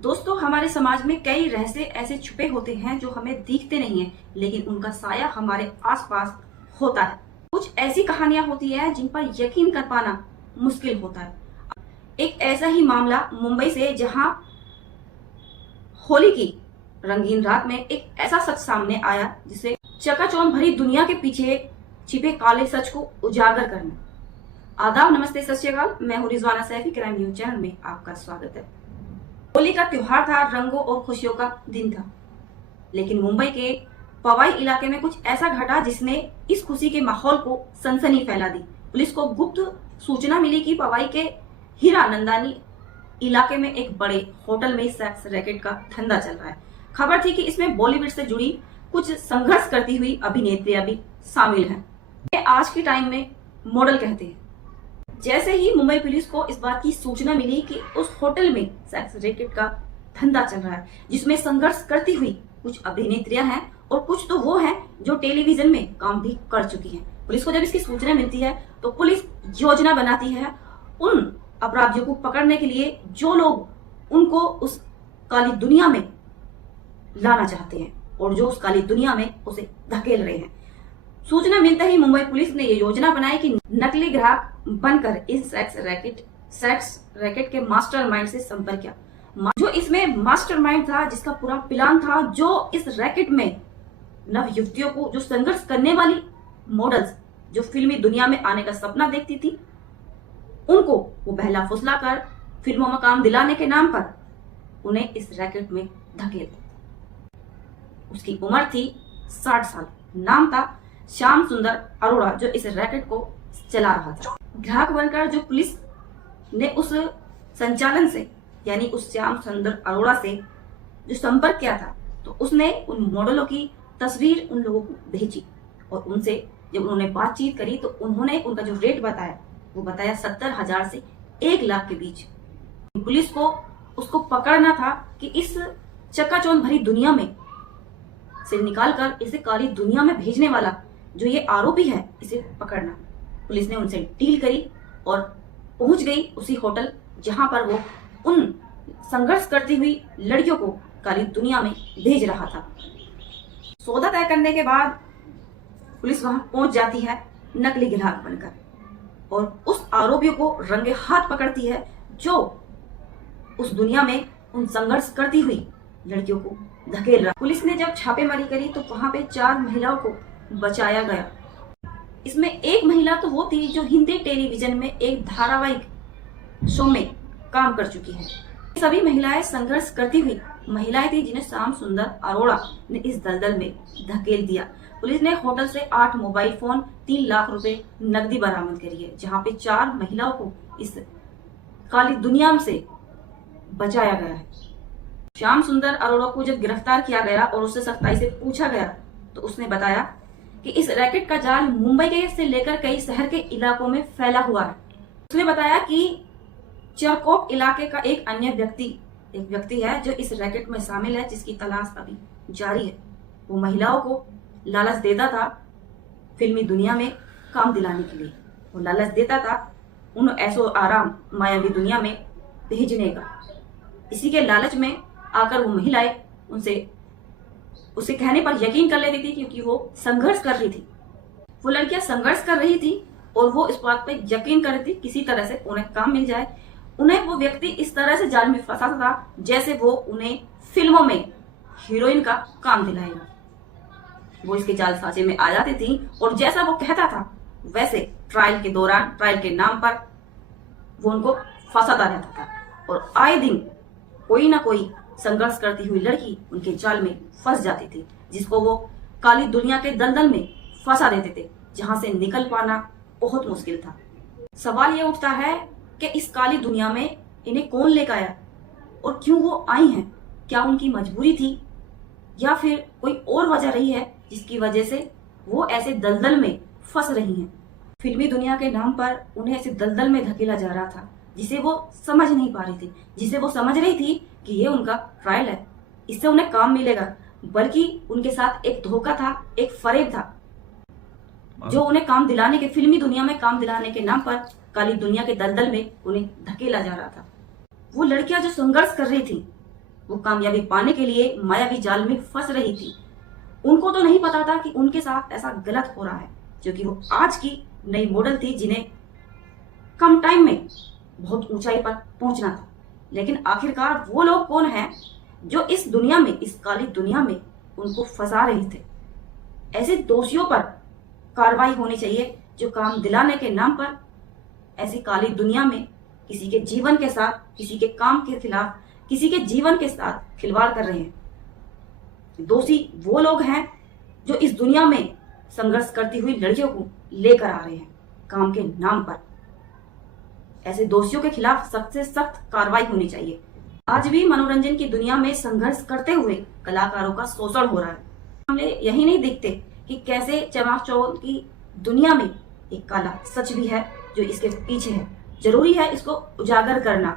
दोस्तों, हमारे समाज में कई रहस्य ऐसे छुपे होते हैं जो हमें दिखते नहीं है, लेकिन उनका साया हमारे आसपास होता है। कुछ ऐसी कहानियां होती है जिन पर यकीन कर पाना मुश्किल होता है। एक ऐसा ही मामला मुंबई से, जहां होली की रंगीन रात में एक ऐसा सच सामने आया जिसे चकाचौंध भरी दुनिया के पीछे छिपे काले सच को उजागर करना। आदाब, नमस्ते, सत श्री अकाल। मैं हूं Rizwana Saifi. Crime news channel में आपका स्वागत है। होली का त्योहार था, रंगों और खुशियों का दिन था, लेकिन मुंबई के पवाई इलाके में कुछ ऐसा घटा जिसने इस खुशी के माहौल को सनसनी फैला दी। पुलिस को गुप्त सूचना मिली कि पवाई के हीरा नंदानी इलाके में एक बड़े होटल में सेक्स रैकेट का धंधा चल रहा है। खबर थी कि इसमें बॉलीवुड से जुड़ी कुछ संघर्ष करती हुई अभिनेत्रियां भी शामिल हैं। ये आज के टाइम में मॉडल कहते हैं। जैसे ही मुंबई पुलिस को इस बात की सूचना मिली कि उस होटल में सेक्स रैकेट का धंधा चल रहा है, जिसमें संघर्ष करती हुई कुछ अभिनेत्रियां हैं और कुछ तो वो हैं जो टेलीविजन में काम भी कर चुकी हैं। पुलिस को जब इसकी सूचना मिलती है तो पुलिस योजना बनाती है उन अपराधियों को पकड़ने के लिए जो लोग उनको उस काली दुनिया में लाना चाहते हैं और जो उस काली दुनिया में उसे धकेल रहे हैं। सूचना मिलते ही मुंबई पुलिस ने ये योजना बनाई कि नकली ग्राहक बनकर इस सेक्स रैकेट के मास्टरमाइंड से संपर्क किया। जो इसमें मास्टरमाइंड था, जिसका पूरा प्लान था, जो इस रैकेट में नव युवतियों को, जो संघर्ष करने वाली मॉडल्स, जो फिल्मी दुनिया में आने का सपना देखती थी, उनको वो बहला फुसला कर फिल्मों में काम दिलाने के नाम पर उन्हें इस रैकेट में धकेल दिया। उसकी उम्र थी 60 साल। नाम था श्याम सुंदर अरोड़ा, जो इस रैकेट को चला रहा था। ग्राहक बनकर जो पुलिस ने उस संचालन से, यानी उस श्याम सुंदर अरोड़ा से जो संपर्क किया था, तो उसने उन मॉडलों की तस्वीर उन लोगों को भेजी और उनसे जब उन्होंने बातचीत करी तो उन्होंने उनका जो रेट बताया वो बताया 70,000 से 1 लाख के बीच। पुलिस को उसको पकड़ना था कि इस चकाचौंध भरी दुनिया में से निकालकर इसे काली दुनिया में भेजने वाला जो ये आरोपी है, इसे पकड़ना। पुलिस ने उनसे डील करी और पहुंच गई उसी होटल जहां पर वो उन संघर्ष करती हुई लड़कियों को काली दुनिया में भेज रहा था। सौदा तय करने के बाद पुलिस वहां पहुंच जाती है नकली ग्राहक बनकर और उस आरोपियों को रंगे हाथ पकड़ती है जो उस दुनिया में उन संघर्ष करती हुई लड़कियों को धकेल रहा। पुलिस ने जब छापेमारी करी तो वहां पे 4 महिलाओं को बचाया गया। इसमें एक महिला तो वो थी जो हिंदी टेलीविजन में एक धारावाहिक शो में काम कर चुकी है। सभी महिलाएं संघर्ष करती हुई महिलाएं थी जिन्हें श्याम सुंदर अरोड़ा ने इस दलदल में धकेल दिया। पुलिस ने होटल से 8 मोबाइल फोन, 3 लाख रुपए नकदी बरामद करी है, जहां पे 4 महिलाओं को इस काली दुनिया से बचाया गया है। श्याम सुंदर अरोड़ा को जब गिरफ्तार किया गया और उससे सख्ताई से पूछा गया तो उसने बताया कि इस रैकेट का जाल मुंबई के से लेकर कई शहर के इलाकों में फैला हुआ है। उसने बताया कि चरकोट इलाके का एक अन्य व्यक्ति है जो इस रैकेट में शामिल है, जिसकी तलाश अभी जारी है। वो महिलाओं को लालच देता था फिल्मी दुनिया में काम दिलाने के लिए। वो लालच देता था उन ऐसो आराम मायावी दुनिया में भेजने का। इसी के लालच में आकर वो महिलाएं उससे कहने पर यकीन कर लेती थी, क्योंकि वो संघर्ष कर रही थी। वो लड़कियां संघर्ष कर रही थी और वो इस बात पे यकीन कर रही थी किसी तरह से उन्हें काम मिल जाए। उन्हें वो व्यक्ति इस तरह से जाल में फंसाता था जैसे वो उन्हें फिल्मों में हीरोइन का काम दिलाएगा। वो इसके जाल साझे में आ जाती थी और जैसा वो कहता था वैसे ट्रायल के दौरान, ट्रायल के नाम पर वो उनको फंसाता रहता था और आए दिन कोई ना कोई संघर्ष करती हुई लड़की उनके जाल में फंस जाती थी, जिसको वो काली दुनिया के दलदल में फंसा देते थे, जहां से निकल पाना बहुत मुश्किल था। सवाल ये उठता है कि इस काली दुनिया में इन्हें कौन लेकर आया और क्यों वो आई हैं? क्या उनकी मजबूरी थी या फिर कोई और वजह रही है जिसकी वजह से वो ऐसे दलदल में फंस रही हैं? फिल्मी दुनिया के नाम पर उन्हें ऐसे दलदल में धकेला जा रहा था जिसे वो समझ नहीं पा रही थी, जिसे वो समझ रही थी कि ये उनका ट्रायल है, इससे उन्हें काम मिलेगा, बल्कि उनके साथ एक धोखा था, एक फरेब था जो उन्हें काम दिलाने के, फिल्मी दुनिया में काम दिलाने के नाम पर काली दुनिया के दलदल में उन्हें धकेला जा रहा था। वो लड़कियां जो संघर्ष कर रही थी वो कामयाबी पाने के लिए मायावी जाल में फंस रही थी। उनको तो नहीं पता था कि उनके साथ ऐसा गलत हो रहा है, क्योंकि वो आज की नई मॉडल थी जिन्हें कम टाइम में बहुत ऊंचाई पर पहुंचना था। लेकिन आखिरकार वो लोग कौन हैं जो इस दुनिया में, इस काली दुनिया में उनको फंसा रहे थे? ऐसे दोषियों पर कार्रवाई होनी चाहिए जो काम दिलाने के नाम पर ऐसी काली दुनिया में किसी के जीवन के साथ, किसी के काम के खिलाफ, किसी के जीवन के साथ खिलवाड़ कर रहे हैं। दोषी वो लोग हैं जो इस दुनिया में संघर्ष करती हुई लड़कियों को लेकर आ रहे हैं काम के नाम पर। ऐसे दोषियों के खिलाफ सख्त से सख्त कार्रवाई होनी चाहिए। आज भी मनोरंजन की दुनिया में संघर्ष करते हुए कलाकारों का शोषण हो रहा है। हमने यही नहीं देखते कि कैसे चमाचौल की दुनिया में एक काला सच भी है जो इसके पीछे है। जरूरी है इसको उजागर करना।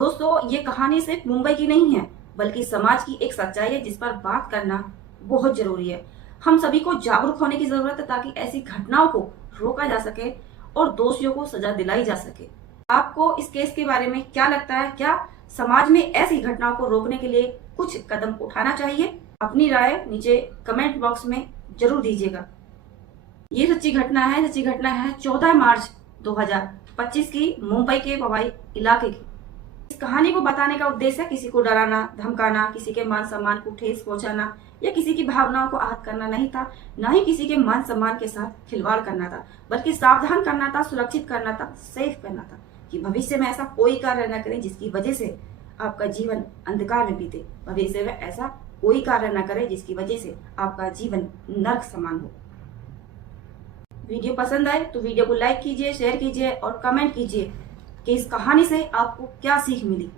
दोस्तों, ये कहानी सिर्फ मुंबई की नहीं है, बल्कि समाज की एक सच्चाई है जिस पर बात करना बहुत जरूरी है। हम सभी को जागरूक होने की जरूरत है ताकि ऐसी घटनाओं को रोका जा सके और दोषियों को सजा दिलाई जा सके। आपको इस केस के बारे में क्या लगता है? क्या समाज में ऐसी घटनाओं को रोकने के लिए कुछ कदम उठाना चाहिए? अपनी राय नीचे कमेंट बॉक्स में जरूर दीजिएगा। ये सच्ची घटना है 14 मार्च 2025 की मुंबई के पवाई इलाके की। इस कहानी को बताने का उद्देश्य किसी को डराना, धमकाना, किसी के मान सम्मान को ठेस पहुंचाना या किसी की भावनाओं को आहत करना नहीं था। न ही किसी के मान सम्मान के साथ खिलवाड़ करना था, बल्कि सावधान करना था, सुरक्षित करना था, सेफ करना था कि भविष्य में ऐसा कोई कार्य न करें जिसकी वजह से आपका जीवन अंधकार में बीते। भविष्य में ऐसा कोई कार्य न करें जिसकी वजह से आपका जीवन नर्क समान हो। वीडियो पसंद आए तो वीडियो को लाइक कीजिए, शेयर कीजिए और कमेंट कीजिए कि इस कहानी से आपको क्या सीख मिली।